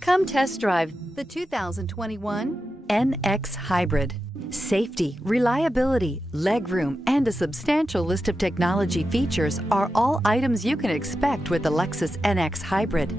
Come test drive the 2021 NX Hybrid. Safety, reliability, legroom, and a substantial list of technology features are all items you can expect with the Lexus NX Hybrid.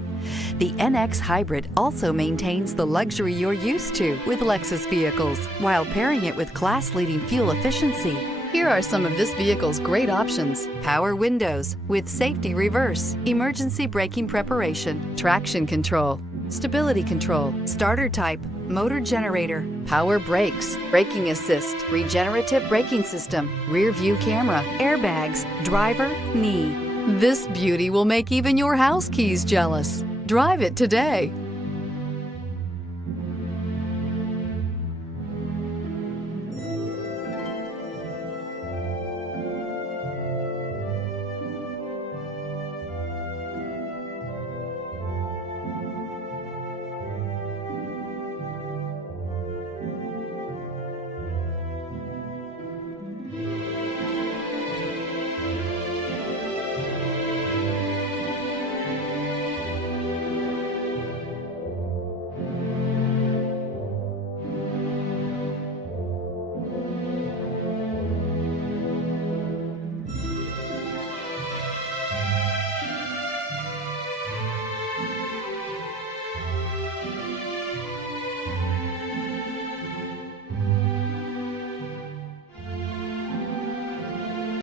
The NX Hybrid also maintains the luxury you're used to with Lexus vehicles, while pairing it with class-leading fuel efficiency. Here are some of this vehicle's great options: power windows with safety reverse, emergency braking preparation, traction control, stability control, starter type, motor generator, power brakes, braking assist, regenerative braking system, rear view camera, airbags, driver, knee. This beauty will make even your house keys jealous. Drive it today.